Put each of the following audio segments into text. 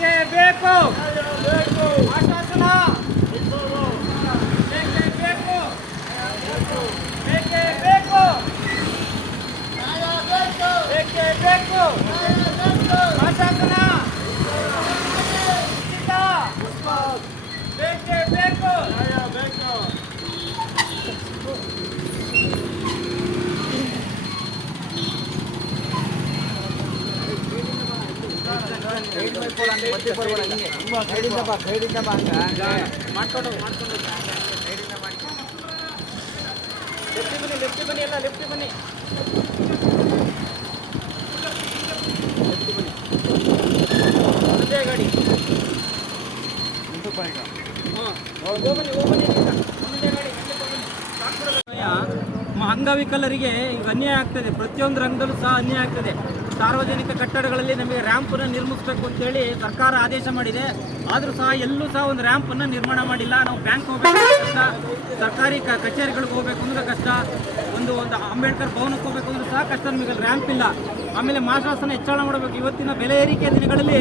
ಬೇಕೇ ಬೇಕು ಆಶ್ವಾಸನ ಬೇಕೇ ಬೇಕು ಬೇಕೇ ಬೇಕು ಬೇಕೇ ಬೇಕು ಆಶ್ವಾಸನ ಉಚಿತ ಬೇಕೇ ಬೇಕು ಮಾಡ್ಕೊಂಡು ಲೆಫ್ಟ್ ಬನ್ನಿ ಎಲ್ಲ ಲೆಫ್ಟ್ ಬನ್ನಿ ಅದೇ ಗಾಡಿ ಅಂಗವಿಕಲರಿಗೆ ಈಗ ಅನ್ಯಾಯ ಆಗ್ತದೆ. ಪ್ರತಿಯೊಂದು ರಂಗದಲ್ಲೂ ಸಹ ಅನ್ಯಾಯ ಆಗ್ತದೆ. ಸಾರ್ವಜನಿಕ ಕಟ್ಟಡಗಳಲ್ಲಿ ನಮಗೆ ರ್ಯಾಂಪನ್ನು ನಿರ್ಮಿಸಬೇಕು ಅಂತೇಳಿ ಸರ್ಕಾರ ಆದೇಶ ಮಾಡಿದೆ. ಆದರೂ ಸಹ ಎಲ್ಲೂ ಸಹ ಒಂದು ರ್ಯಾಂಪನ್ನು ನಿರ್ಮಾಣ ಮಾಡಿಲ್ಲ. ನಾವು ಬ್ಯಾಂಕ್ ಹೋಗಬೇಕು ಕಷ್ಟ, ಸರ್ಕಾರಿ ಕಚೇರಿಗಳಿಗೆ ಹೋಗಬೇಕು ಅಂದ್ರೆ ಕಷ್ಟ, ಒಂದು ಅಂಬೇಡ್ಕರ್ ಭವನಕ್ಕೆ ಹೋಗಬೇಕು ಅಂದ್ರೆ ಸಹ ಕಷ್ಟ. ನಮಗೆ ರ್ಯಾಂಪ್ ಇಲ್ಲ. ಆಮೇಲೆ ಮಾಶಾಸನ ಹೆಚ್ಚಳ ಮಾಡಬೇಕು. ಇವತ್ತಿನ ಬೆಲೆ ಏರಿಕೆ ದಿನಗಳಲ್ಲಿ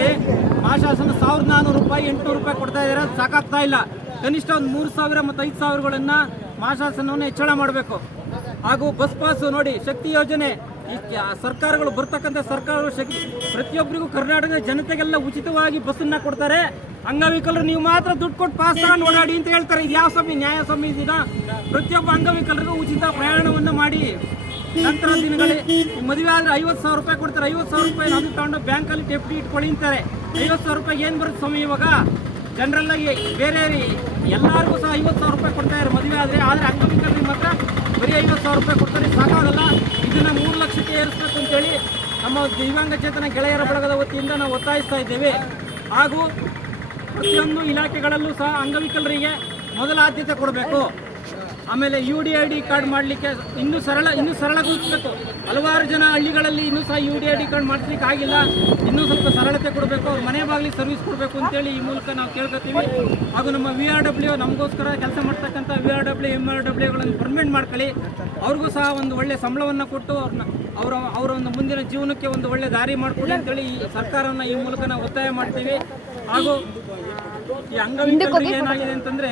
ಮಾಶಾಸನ 1400 ರೂಪಾಯಿ 800 ರೂಪಾಯಿ ಕೊಡ್ತಾ ಇದ್ದಾರೆ. ಅದು ಸಾಕಾಗ್ತಾ ಇಲ್ಲ. ಕನಿಷ್ಠ ಒಂದು 3000 ಮತ್ತು 5000ಗಳನ್ನು ಮಾಶಾಸನವನ್ನು ಹೆಚ್ಚಳ ಮಾಡಬೇಕು. ಹಾಗೂ ಬಸ್ ಪಾಸು ನೋಡಿ, ಶಕ್ತಿ ಯೋಜನೆ, ಈ ಸರ್ಕಾರಗಳು ಬರ್ತಕ್ಕಂಥ ಸರ್ಕಾರಗಳು ಪ್ರತಿಯೊಬ್ಬರಿಗೂ ಕರ್ನಾಟಕದ ಜನತೆಗೆಲ್ಲ ಉಚಿತವಾಗಿ ಬಸ್ಸನ್ನು ಕೊಡ್ತಾರೆ. ಅಂಗವಿಕಲರು ನೀವು ಮಾತ್ರ ದುಡ್ಡು ಕೊಟ್ಟು ಪಾಸ್ ತಗೊಂಡು ಓಡಾಡಿ ಅಂತ ಹೇಳ್ತಾರೆ. ಇದು ಯಾವ ಸ್ವಾಮಿ ನ್ಯಾಯ ಸ್ವಾಮಿ ದಿನ? ಪ್ರತಿಯೊಬ್ಬ ಅಂಗವಿಕಲರಿಗೂ ಉಚಿತ ಪ್ರಯಾಣವನ್ನು ಮಾಡಿ. ನಂತರ ದಿನಗಳಲ್ಲಿ ಮದುವೆ ಆದರೆ 50,000 ರೂಪಾಯಿ ಕೊಡ್ತಾರೆ. 50,000 ರೂಪಾಯಿ ಅದು ತಗೊಂಡು ಬ್ಯಾಂಕಲ್ಲಿ ಡೆಫ್ಟಿ ಇಟ್ಕೊಳ್ಳಿ ಅಂತಾರೆ. 50,000 ರೂಪಾಯಿ ಏನು ಬರುತ್ತೆ ಸ್ವಾಮಿ? ಇವಾಗ ಜನರಲ್ಲಾಗಿ ಬೇರೆ ಎಲ್ಲರಿಗೂ ಸಹ 50,000 ರೂಪಾಯಿ ಕೊಡ್ತಾ ಇದ್ದಾರೆ ಮದುವೆ ಆದರೆ ಅಂಗವಿಕಲರಿಗೆ ಮಾತ್ರ ಬರೀ 50,000 ರೂಪಾಯಿ ಕೊಡ್ತಾರೆ. ಸಾಕಾಗಲ್ಲ. ಇದನ್ನು 3 ಲಕ್ಷಕ್ಕೆ ಏರಿಸಬೇಕು ಅಂತೇಳಿ ನಮ್ಮ ದಿವ್ಯಾಂಗ ಚೇತನ ಗೆಳೆಯರ ಬಳಗದ ವತಿಯಿಂದ ನಾವು ಒತ್ತಾಯಿಸ್ತಾ ಇದ್ದೇವೆ. ಹಾಗೂ ಪ್ರತಿಯೊಂದು ಇಲಾಖೆಗಳಲ್ಲೂ ಸಹ ಅಂಗವಿಕಲರಿಗೆ ಮೊದಲ ಆದ್ಯತೆ ಕೊಡಬೇಕು. ಆಮೇಲೆ UDID ಕಾರ್ಡ್ ಮಾಡಲಿಕ್ಕೆ ಇನ್ನೂ ಸರಳಗೊಳಿಸಬೇಕು. ಹಲವಾರು ಜನ ಹಳ್ಳಿಗಳಲ್ಲಿ ಇನ್ನೂ ಸಹ UDID ಕಾರ್ಡ್ ಮಾಡಿಸ್ಲಿಕ್ಕೆ ಆಗಿಲ್ಲ. ಇನ್ನೂ ಸ್ವಲ್ಪ ಸರಳತೆ ಕೊಡಬೇಕು. ಅವ್ರ ಮನೆ ಬಾಗಿಲಿಗೆ ಸರ್ವಿಸ್ ಕೊಡಬೇಕು ಅಂತೇಳಿ ಈ ಮೂಲಕ ನಾವು ಕೇಳ್ಕೊತೀವಿ. ಹಾಗೂ ನಮ್ಮ VRW ನಮಗೋಸ್ಕರ ಕೆಲಸ ಮಾಡ್ತಕ್ಕಂಥ VRW MRWಗಳನ್ನು ಪರ್ಮನೆಂಟ್ ಮಾಡ್ಕೊಳ್ಳಿ. ಅವ್ರಿಗೂ ಸಹ ಒಂದು ಒಳ್ಳೆ ಸಂಬಳವನ್ನು ಕೊಟ್ಟು ಅವರ ಒಂದು ಮುಂದಿನ ಜೀವನಕ್ಕೆ ಒಂದು ಒಳ್ಳೆ ದಾರಿ ಮಾಡಿಕೊಡಿ ಅಂತೇಳಿ ಈ ಸರ್ಕಾರವನ್ನು ಈ ಮೂಲಕ ನಾವು ಒತ್ತಾಯ ಮಾಡ್ತೀವಿ. ಹಾಗೂ ಈ ಅಂಗವಿಕಲರಿಗೆ ಏನಾಗಿದೆ ಅಂತಂದರೆ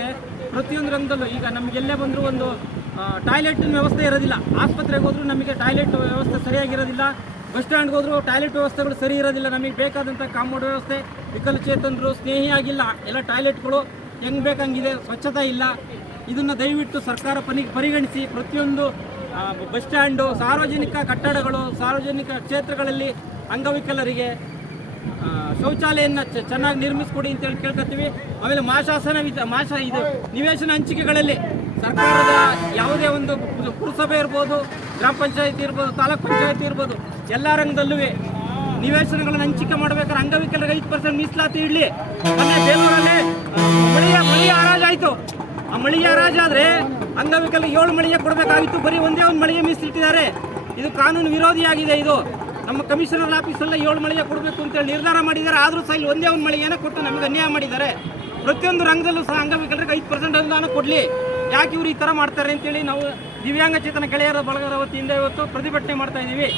ಪ್ರತಿಯೊಂದು ರಂಗದಲ್ಲೂ ಈಗ ನಮಗೆಲ್ಲೇ ಬಂದರೂ ಒಂದು ಟಾಯ್ಲೆಟಿನ ವ್ಯವಸ್ಥೆ ಇರೋದಿಲ್ಲ. ಆಸ್ಪತ್ರೆಗೆ ಹೋದರೂ ನಮಗೆ ಟಾಯ್ಲೆಟ್ ವ್ಯವಸ್ಥೆ ಸರಿಯಾಗಿರೋದಿಲ್ಲ. ಬಸ್ ಸ್ಟ್ಯಾಂಡ್ಗೆ ಹೋದರೂ ಟಾಯ್ಲೆಟ್ ವ್ಯವಸ್ಥೆಗಳು ಸರಿ ಇರೋದಿಲ್ಲ. ನಮಗೆ ಬೇಕಾದಂಥ ಕಾಂಪೌಂಡ್ ವ್ಯವಸ್ಥೆ ವಿಕಲಚೇತನರು ಸ್ನೇಹಿಯಾಗಿಲ್ಲ. ಎಲ್ಲ ಟಾಯ್ಲೆಟ್ಗಳು ಹೆಂಗೆ ಬೇಕಂಗಿದೆ, ಸ್ವಚ್ಛತೆ ಇಲ್ಲ. ಇದನ್ನು ದಯವಿಟ್ಟು ಸರ್ಕಾರ ಪರಿಗಣಿಸಿ ಪ್ರತಿಯೊಂದು ಬಸ್ ಸ್ಟ್ಯಾಂಡು, ಸಾರ್ವಜನಿಕ ಕಟ್ಟಡಗಳು, ಸಾರ್ವಜನಿಕ ಕ್ಷೇತ್ರಗಳಲ್ಲಿ ಅಂಗವಿಕಲರಿಗೆ ಶೌಚಾಲಯನ ಚೆನ್ನಾಗಿ ನಿರ್ಮಿಸ್ಕೊಡಿ ಅಂತೇಳಿ ಕೇಳ್ಕೊತೀವಿ. ಆಮೇಲೆ ಇದು ನಿವೇಶನ ಹಂಚಿಕೆಗಳಲ್ಲಿ ಸರ್ಕಾರದ ಯಾವುದೇ ಒಂದು ಪುರಸಭೆ ಇರ್ಬೋದು, ಗ್ರಾಮ ಪಂಚಾಯತಿ ಇರ್ಬೋದು, ತಾಲೂಕ್ ಪಂಚಾಯತಿ ಇರ್ಬೋದು, ಎಲ್ಲ ರಂಗದಲ್ಲೂ ನಿವೇಶನಗಳನ್ನು ಹಂಚಿಕೆ ಮಾಡ್ಬೇಕಾದ್ರೆ ಅಂಗವಿಕಲರಿಗೆ 5% ಮೀಸಲಾತಿ ಇಡಲಿ. ಮೊನ್ನೆ ಬೇಲೂರಲ್ಲಿ ಮಳಿಗೆ ಹರಾಜಾಯಿತು. ಆ ಮಳಿಗೆ ಹರಾಜಾದರೆ ಅಂಗವಿಕಲರಿಗೆ 7 ಮಳಿಗೆ ಕೊಡಬೇಕಾಗಿತ್ತು. ಬರೀ ಒಂದೇ ಒಂದು ಮಳಿಗೆ ಮೀಸಲಿಟ್ಟಿದ್ದಾರೆ. ಇದು ಕಾನೂನು ವಿರೋಧಿಯಾಗಿದೆ. ಇದು ನಮ್ಮ ಕಮಿಷನರ್ ಆಫೀಸಲ್ಲ 7 ಮಳಿಗೆ ಕೊಡಬೇಕು ಅಂತೇಳಿ ನಿರ್ಧಾರ ಮಾಡಿದ್ದಾರೆ. ಆದರೂ ಸಹ ಇಲ್ಲಿ ಒಂದೇ ಒಂದು ಮಳಿಗೆನ ಕೊಟ್ಟು ನಮಗೆ ಅನ್ಯಾಯ ಮಾಡಿದ್ದಾರೆ. ಪ್ರತಿಯೊಂದು ರಂಗದಲ್ಲೂ ಸಹ ಅಂಗವಿಕಲರಿಗೆ 5% ಅನುದಾನ ಕೊಡಲಿ. ಯಾಕೆ ಇವರು ಈ ಥರ ಮಾಡ್ತಾರೆ ಅಂತೇಳಿ ನಾವು ದಿವ್ಯಾಂಗ ಚೇತನ ಗೆಳೆಯರ ಬಳಗದ ವತಿಯಿಂದ ಇವತ್ತು ಪ್ರತಿಭಟನೆ ಮಾಡ್ತಾ ಇದ್ದೀವಿ.